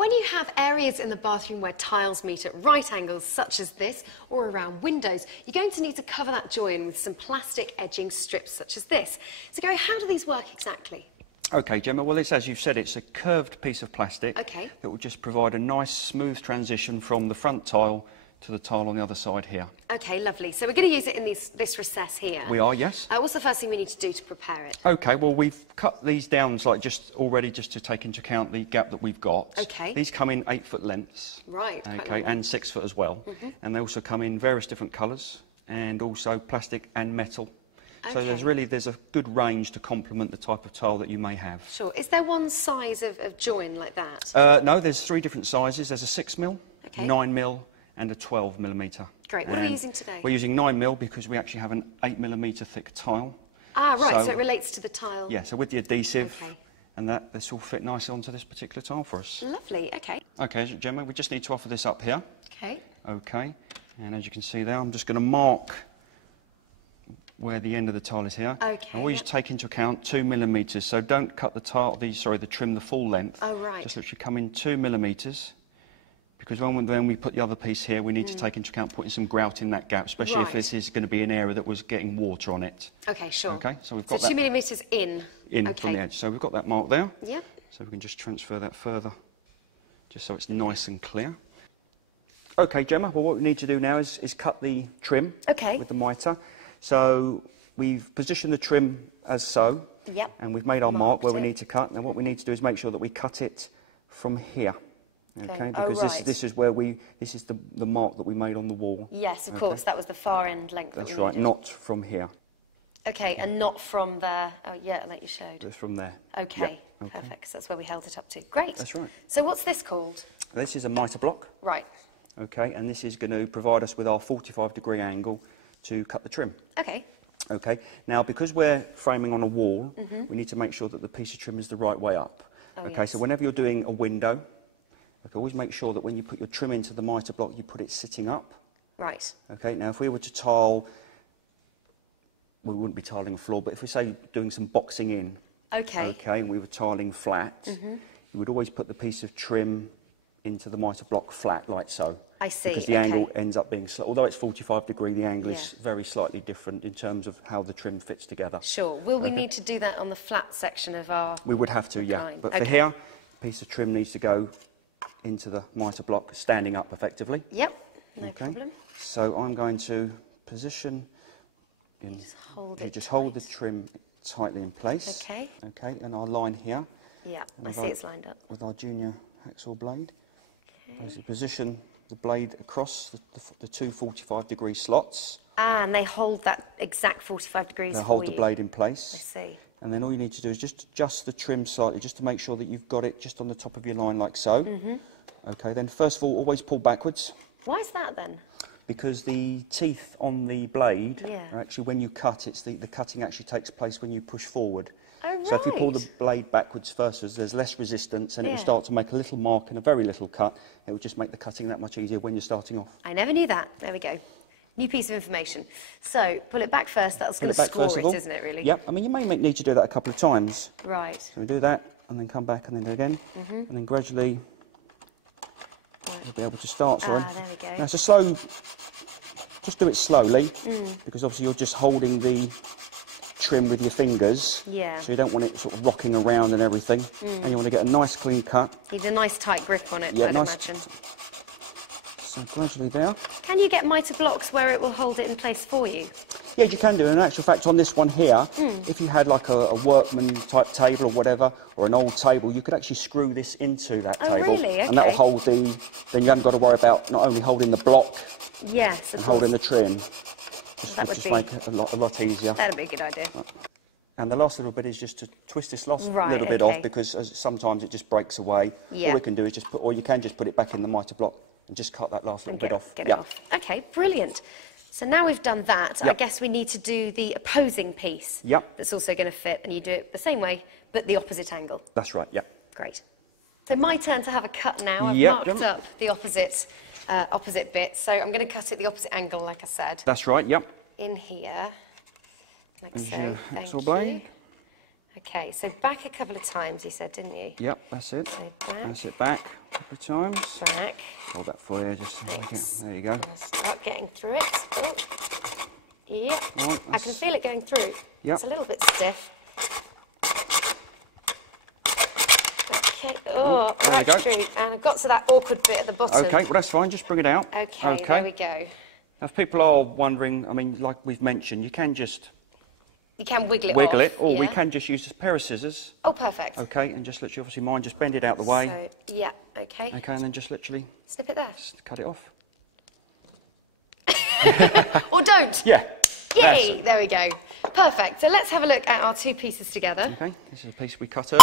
When you have areas in the bathroom where tiles meet at right angles, such as this, or around windows, you're going to need to cover that join with some plastic edging strips such as this. So Gary, how do these work exactly? Okay, Gemma, well, it's, as you've said, it's a curved piece of plastic that will just provide a nice, smooth transition from the front tile to the tile on the other side here. Okay, lovely. So we're going to use it in this recess here. We are, yes. What's the first thing we need to do to prepare it? Okay, well, we've cut these down like just to take into account the gap that we've got. Okay. These come in 8-foot lengths. Right. Okay, and 6 foot as well. And they also come in various different colours and also plastic and metal. So there's a good range to complement the type of tile that you may have. Sure. Is there one size of join like that? No, there's 3 different sizes. There's a 6mm, 9mm and a 12mm. Great. What are we using today? We're using 9mm because we actually have an 8mm thick tile. Ah, right, so it relates to the tile. Yeah, so with the adhesive, and this will fit nicely onto this particular tile for us. Lovely, okay. Okay, Gemma, we just need to offer this up here. Okay. Okay, and as you can see there, I'm just going to mark where the end of the tile is here. Okay. And always take into account 2mm, so don't cut the trim the full length. Oh, right. Just literally come in 2mm, because when we put the other piece here, we need to take into account putting some grout in that gap, especially if this is going to be an area that was getting water on it. Okay, sure. Okay, so we've got 2mm in. From the edge. So we've got that mark there. Yeah. So we can just transfer that further, just so it's nice and clear. Okay, Gemma, well, what we need to do now is cut the trim with the mitre. So we've positioned the trim as so, and we've made our mark where we need to cut. Now what we need to do is make sure that we cut it from here, okay? Because this is where this is the mark that we made on the wall. Yes, of course, that was the far end length. That's right, not from here. Okay, and not from there. Oh yeah, like you showed. It's from there. Okay, perfect. So that's where we held it up to. Great. That's right. So what's this called? This is a mitre block. Right. Okay, and this is going to provide us with our 45-degree angle to cut the trim. Okay. Okay, now because we're framing on a wall, we need to make sure that the piece of trim is the right way up. So whenever you're doing a window, always make sure that when you put your trim into the mitre block, you put it sitting up. Right. Okay, now if we were to tile, we wouldn't be tiling a floor, but if we say doing some boxing in, and we were tiling flat, you would always put the piece of trim into the mitre block flat, like so. I see. Because the angle ends up being, although it's 45 degree, the angle is very slightly different in terms of how the trim fits together. Sure. Will we need to do that on the flat section of our We would have to, yeah. But for here, a piece of trim needs to go into the mitre block, standing up effectively. Yep, no problem. So I'm going to position in... Just hold the trim tightly in place. Okay. Okay, and our line here. Yeah, I see it's lined up. With our junior hacksaw blade. As you position the blade across the two 45-degree slots. Ah, and they hold that exact 45 degrees They hold the blade in place. I see. And then all you need to do is just adjust the trim slightly, just to make sure that you've got it just on the top of your line, like so. Okay, then first of all, always pull backwards. Why is that then? Because the teeth on the blade are actually, when you cut, the cutting actually takes place when you push forward. Oh, right. So if you pull the blade backwards first, there's less resistance, and it will start to make a little mark and a very little cut. It will just make the cutting that much easier when you're starting off. I never knew that. There we go. New piece of information. So, pull it back first. That's going to score it, isn't it, really? Yep. I mean, you may need to do that a couple of times. Right. So we do that, and then come back, and then do it again. And then gradually, you'll be able to start, there we go. Now, it's a slow... Just do it slowly, because obviously you're just holding the trim with your fingers. Yeah. So you don't want it sort of rocking around and everything. And you want to get a nice clean cut. Need a nice tight grip on it, yeah, I'd imagine. So gradually there. Can you get mitre blocks where it will hold it in place for you? Yeah, you can do. In actual fact, on this one here, if you had like a workman type table or whatever, or an old table, you could actually screw this into that table. Really? Okay. And that will hold then you haven't got to worry about not only holding the block and holding the trim. That would just make it a lot easier. That'd be a good idea. And the last little bit is just to twist this last little bit off, because sometimes it just breaks away. All we can do is or you can just put it back in the mitre block and just cut that last little bit off. Get it off. Okay, brilliant. So now we've done that, I guess we need to do the opposing piece. That's also going to fit, and you do it the same way, but the opposite angle. That's right, Great. So my turn to have a cut now. I've marked up the opposite bit, so I'm going to cut it the opposite angle, like I said. That's right, In here, like so. Hacksaw blade. Okay, so back a couple of times, you said, didn't you? Yep, that's it. So back. That's it, back a couple of times. Back. Hold that for you, just so there you go. I'll start getting through it. Oh. Yep, right, I can feel it going through. Yep. It's a little bit stiff. Okay, oh, right through. And I've got to that awkward bit at the bottom. Okay, well that's fine, just bring it out. Okay, there we go. Now if people are wondering, I mean, like we've mentioned, you can just... You can wiggle it Wiggle off, it, or yeah? we can just use a pair of scissors. Oh, perfect. Okay, and just literally, obviously mine, just bend it out the way. So, yeah, okay. Okay, and then just literally... Snip it there. Just cut it off. Or don't. Yeah. Yay, there we go. Perfect. So let's have a look at our two pieces together. Okay, this is a piece we cut earlier.